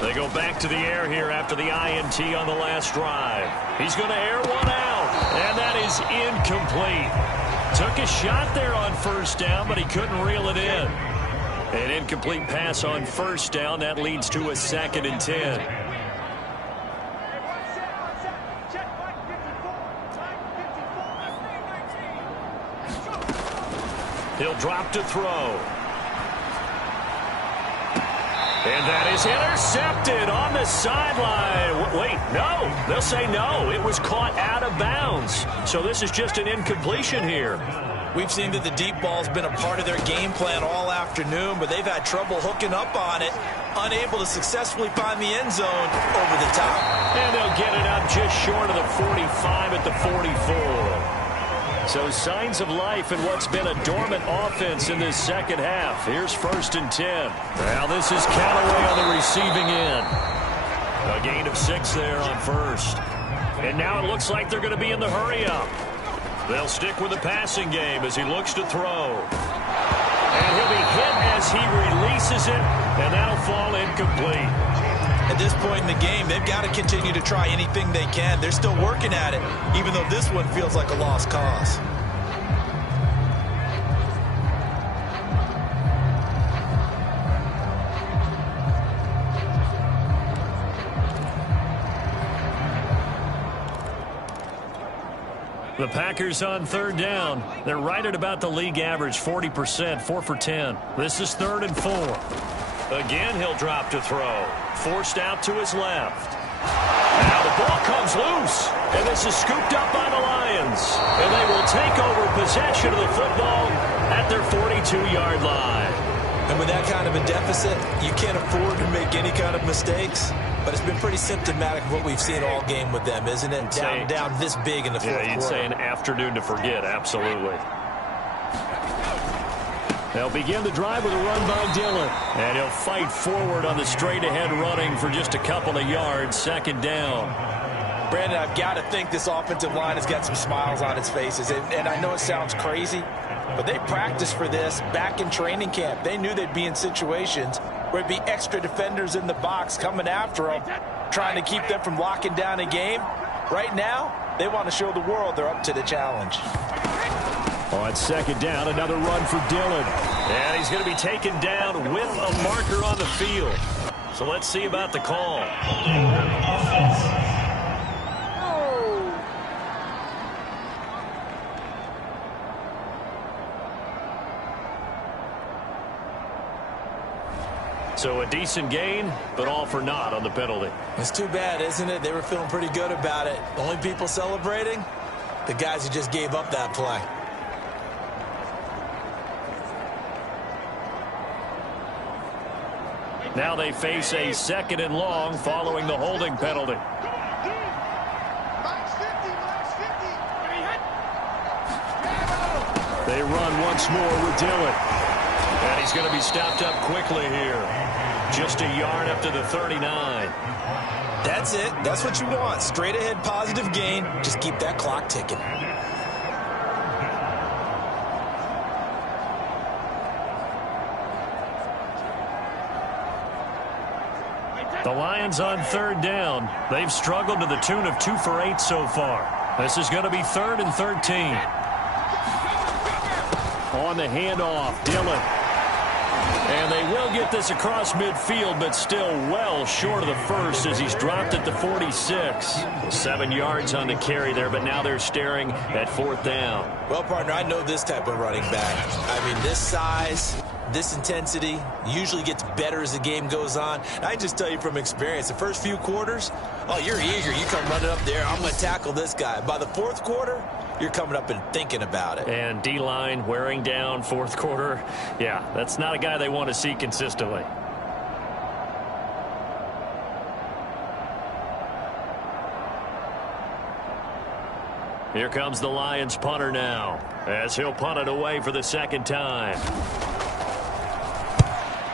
They go back to the air here after the INT on the last drive. He's going to air one out, and that is incomplete. Took a shot there on 1st down, but he couldn't reel it in. An incomplete pass on 1st down. That leads to a 2nd and 10. He'll drop to throw. And that is intercepted on the sideline. Wait, no. They'll say no. It was caught out of bounds. So this is just an incompletion here. We've seen that the deep ball's been a part of their game plan all afternoon, but they've had trouble hooking up on it, unable to successfully find the end zone over the top. And they'll get it up just short of the 45 at the 44. So signs of life in what's been a dormant offense in this second half. Here's 1st and 10. Now this is Callaway on the receiving end. A gain of 6 there on 1st. And now it looks like they're going to be in the hurry-up. They'll stick with the passing game as he looks to throw. And he'll be hit as he releases it, and that'll fall incomplete. At this point in the game, they've got to continue to try anything they can. They're still working at it, even though this one feels like a lost cause. The Packers on 3rd down. They're right at about the league average, 40%, 4 for 10. This is 3rd and 4. Again, he'll drop to throw. Forced out to his left. Now the ball comes loose, and this is scooped up by the Lions. And they will take over possession of the football at their 42-yard line. And with that kind of a deficit, you can't afford to make any kind of mistakes. But it's been pretty symptomatic of what we've seen all game with them, isn't it? Down this big in the fourth quarter. Yeah, you'd say an afternoon to forget, absolutely. They'll begin the drive with a run by Dillon. And he'll fight forward on the straight-ahead running for just a couple of yards, 2nd down. Brandon, I've got to think this offensive line has got some smiles on its faces. And I know it sounds crazy, but they practiced for this back in training camp. They knew they'd be in situations where it'd be extra defenders in the box coming after them, trying to keep them from locking down a game. Right now, they want to show the world they're up to the challenge. On 2nd down, another run for Dillon. And he's going to be taken down with a marker on the field. So let's see about the call. So a decent gain, but all for naught on the penalty. It's too bad, isn't it? They were feeling pretty good about it. Only people celebrating? The guys who just gave up that play. Now they face a 2nd and long following the holding penalty. They run once more with Dillon. And he's going to be stopped up quickly here. Just a yard up to the 39. That's it. That's what you want. Straight ahead positive gain. Just keep that clock ticking. The Lions on 3rd down. They've struggled to the tune of 2 for 8 so far. This is going to be 3rd and 13. On the handoff, Dillon. And they will get this across midfield, but still well short of the first as he's dropped at the 46. 7 yards on the carry there, but now they're staring at 4th down. Well, partner, I know this type of running back. I mean, this size, this intensity usually gets better as the game goes on. And I just tell you from experience, the first few quarters, oh, you're eager. You come running up there, I'm going to tackle this guy. By the 4th quarter, you're coming up and thinking about it. And D-line wearing down 4th quarter. Yeah, that's not a guy they want to see consistently. Here comes the Lions punter now, as he'll punt it away for the 2nd time.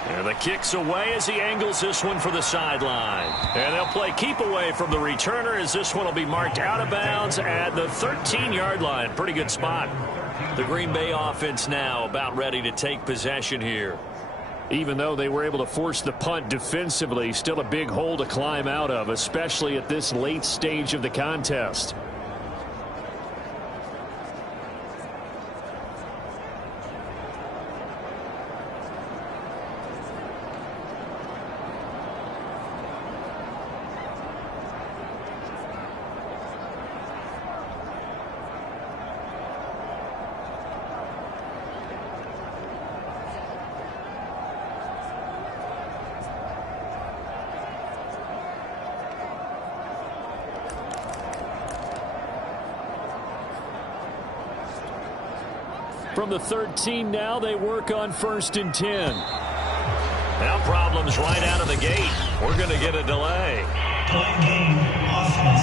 And the kick's away as he angles this one for the sideline. And they'll play keep away from the returner as this one will be marked out of bounds at the 13-yard line. Pretty good spot. The Green Bay offense now about ready to take possession here. Even though they were able to force the punt defensively, still a big hole to climb out of, especially at this late stage of the contest. From the 13 now, they work on 1st and 10. Now problems right out of the gate. We're going to get a delay. Play game offense.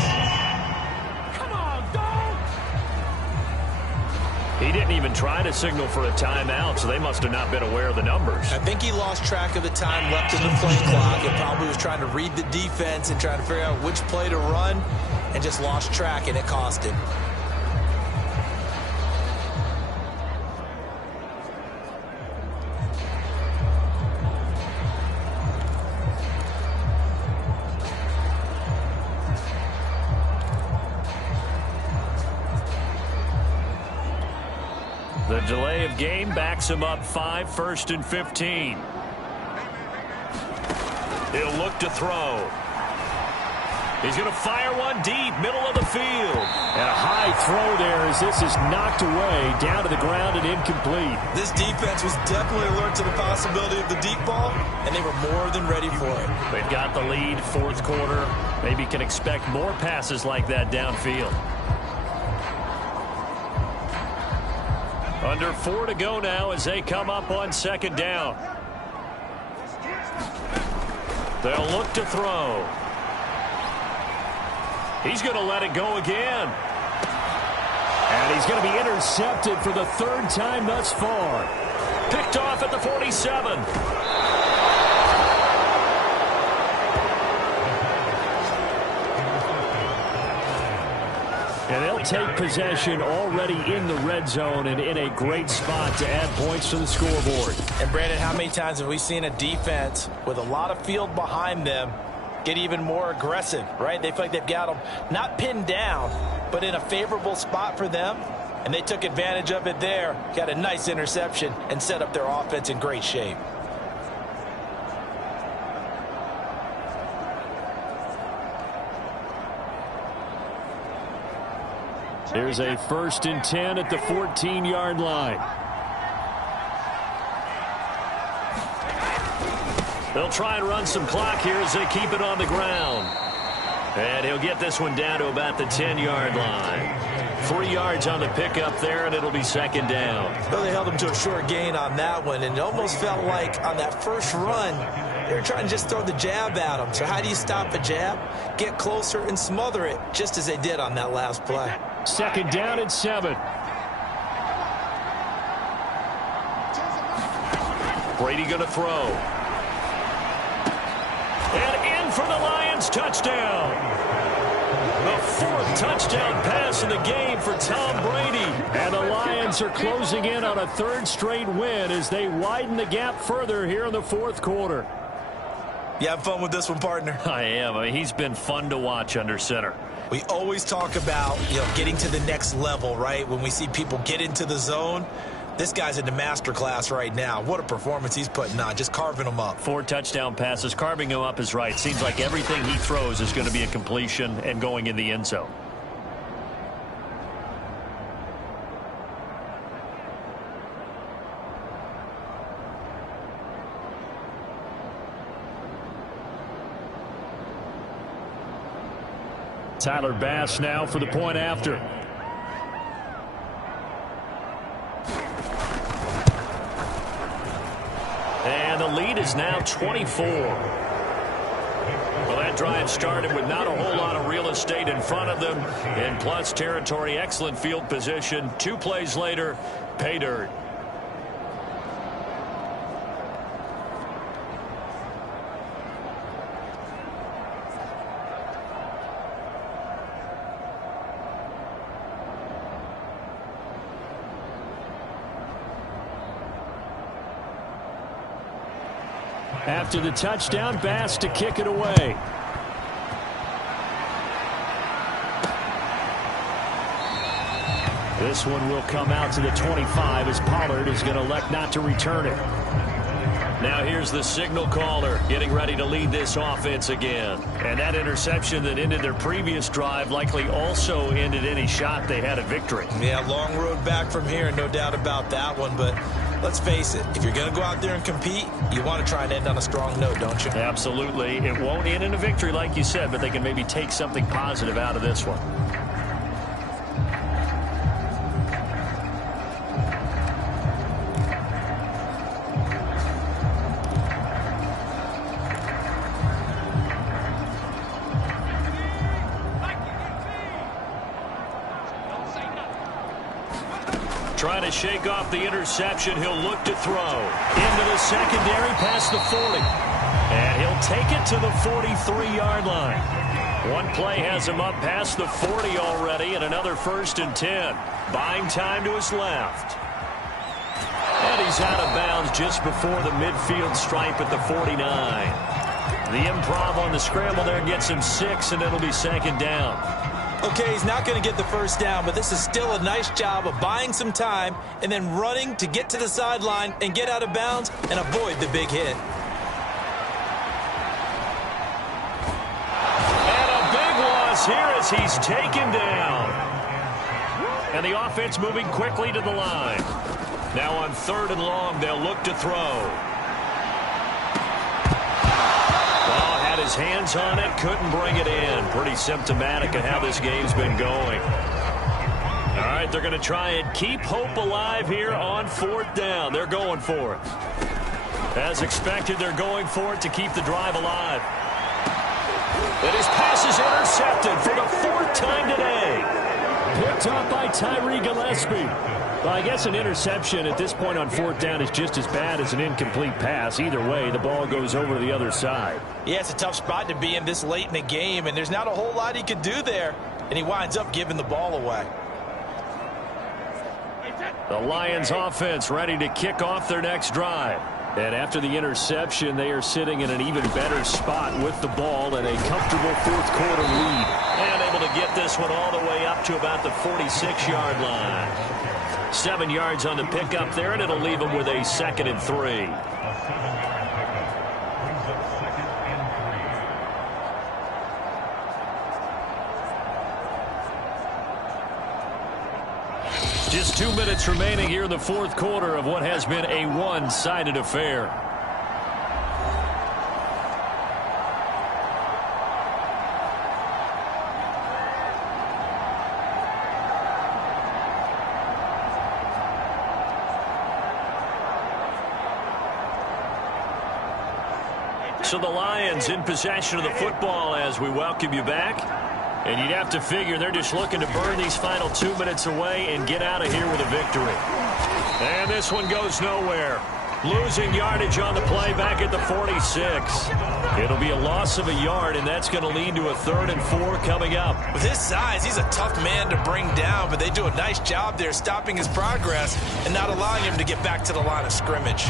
He didn't even try to signal for a timeout, so they must have not been aware of the numbers. I think he lost track of the time left in the play clock. He probably was trying to read the defense and trying to figure out which play to run and just lost track, and it cost him. The delay of game backs him up 5, 1st and 15. He'll look to throw. He's going to fire one deep, middle of the field. And a high throw there as this is knocked away, down to the ground and incomplete. This defense was definitely alert to the possibility of the deep ball, and they were more than ready for it. They've got the lead, 4th quarter. Maybe can expect more passes like that downfield. Under 4 to go now as they come up on 2nd down. They'll look to throw. He's going to let it go again. And he's going to be intercepted for the 3rd time thus far. Picked off at the 47. And they'll take possession already in the red zone and in a great spot to add points to the scoreboard. And, Brandon, how many times have we seen a defense with a lot of field behind them get even more aggressive, right? They feel like they've got them not pinned down, but in a favorable spot for them, and they took advantage of it there, got a nice interception, and set up their offense in great shape. Here's a 1st and 10 at the 14-yard line. They'll try and run some clock here as they keep it on the ground. And he'll get this one down to about the 10-yard line. 3 yards on the pickup there, and it'll be 2nd down. Well, they held him to a short gain on that one, and it almost felt like on that first run, they were trying to just throw the jab at him. So how do you stop a jab? Get closer and smother it, just as they did on that last play. 2nd down and 7. Brady going to throw. And in for the Lions, touchdown. The 4th touchdown pass in the game for Tom Brady. And the Lions are closing in on a 3rd straight win as they widen the gap further here in the 4th quarter. You have fun with this one, partner? I am. I mean, he's been fun to watch under center. We always talk about, getting to the next level, right? When we see people get into the zone, this guy's in the master class right now. What a performance he's putting on, just carving them up. 4 touchdown passes. Carving him up is right. Seems like everything he throws is going to be a completion and going in the end zone. Tyler Bass now for the point after. And the lead is now 24. Well, that drive started with not a whole lot of real estate in front of them. In plus territory, excellent field position. 2 plays later, pay dirt. After the touchdown, Bass to kick it away. This one will come out to the 25 as Pollard is going to elect not to return it. Now here's the signal caller getting ready to lead this offense again. And that interception that ended their previous drive likely also ended any shot they had at victory. Yeah, long road back from here, no doubt about that one, but let's face it, if you're going to go out there and compete, you want to try and end on a strong note, don't you? Absolutely. It won't end in a victory like you said, but they can maybe take something positive out of this one. Trying to shake off the interception. He'll look to throw. Into the secondary past the 40. And he'll take it to the 43-yard line. One play has him up past the 40 already, and another 1st and 10. Buying time to his left. And he's out of bounds just before the midfield stripe at the 49. The improv on the scramble there gets him 6, and it'll be 2nd down. Okay, he's not going to get the 1st down, but this is still a nice job of buying some time and then running to get to the sideline and get out of bounds and avoid the big hit. And a big loss here as he's taken down. And the offense moving quickly to the line. Now on 3rd and long, they'll look to throw. Had his hands on it, couldn't bring it in. Pretty symptomatic of how this game's been going. All right, they're going to try and keep hope alive here on 4th down. They're going for it. As expected, they're going for it to keep the drive alive. And his pass is intercepted for the 4th time today. Picked up by Tyree Gillespie. Well, I guess an interception at this point on 4th down is just as bad as an incomplete pass. Either way, the ball goes over to the other side. Yeah, it's a tough spot to be in this late in the game, and there's not a whole lot he could do there, and he winds up giving the ball away. The Lions offense ready to kick off their next drive. And after the interception, they are sitting in an even better spot with the ball and a comfortable 4th quarter lead. And able to get this one all the way up to about the 46-yard line. 7 yards on the pickup there, and it'll leave them with a 2nd and 3. Just 2 minutes remaining here in the 4th quarter of what has been a one-sided affair. So the Lions in possession of the football as we welcome you back. And you'd have to figure they're just looking to burn these final 2 minutes away and get out of here with a victory. And this one goes nowhere. Losing yardage on the play back at the 46. It'll be a loss of a yard, and that's going to lead to a 3rd and 4 coming up. With his size, he's a tough man to bring down, but they do a nice job there stopping his progress and not allowing him to get back to the line of scrimmage.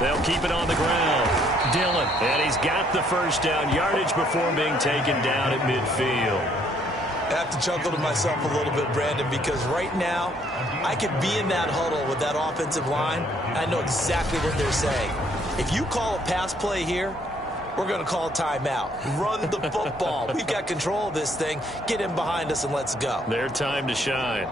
They'll keep it on the ground. Dillon, and he's got the 1st down yardage before being taken down at midfield. I have to chuckle to myself a little bit, Brandon, because right now I could be in that huddle with that offensive line. I know exactly what they're saying. If you call a pass play here, we're going to call a timeout. Run the football. We've got control of this thing. Get in behind us and let's go. Their time to shine.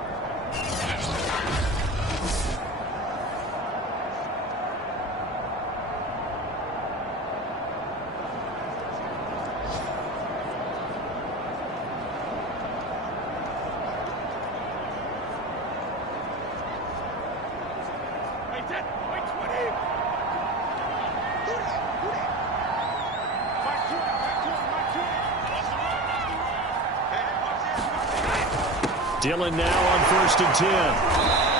Dillon now on 1st and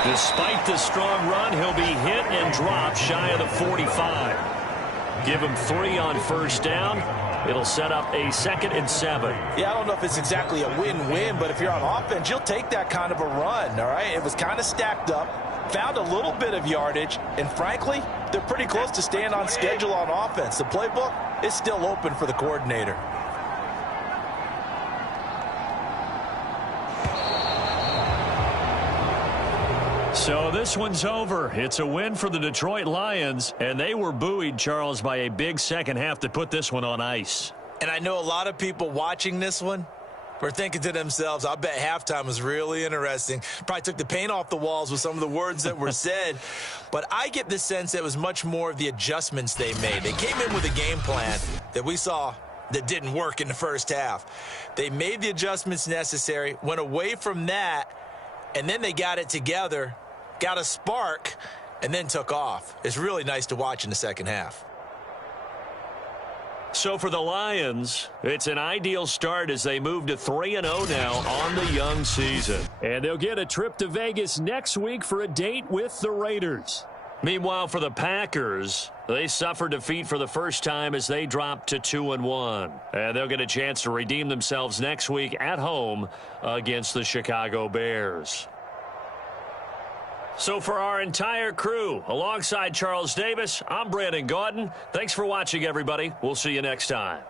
10. Despite the strong run, he'll be hit and dropped shy of the 45. Give him 3 on 1st down. It'll set up a 2nd and 7. Yeah, I don't know if it's exactly a win-win, but if you're on offense, you'll take that kind of a run, all right? It was kind of stacked up, found a little bit of yardage, and frankly, they're pretty close to staying on schedule on offense. The playbook is still open for the coordinator. So this one's over. It's a win for the Detroit Lions, and they were buoyed, Charles, by a big second half to put this one on ice. And I know a lot of people watching this one were thinking to themselves, I bet halftime was really interesting. Probably took the paint off the walls with some of the words that were said. But I get the sense that it was much more of the adjustments they made. They came in with a game plan that we saw that didn't work in the first half. They made the adjustments necessary, went away from that, and then they got it together, got a spark, and then took off. It's really nice to watch in the second half. So for the Lions, it's an ideal start as they move to 3-0 now on the young season. And they'll get a trip to Vegas next week for a date with the Raiders. Meanwhile, for the Packers, they suffered defeat for the first time as they dropped to 2-1. And they'll get a chance to redeem themselves next week at home against the Chicago Bears. So for our entire crew, alongside Charles Davis, I'm Brandon Gaudin. Thanks for watching, everybody. We'll see you next time.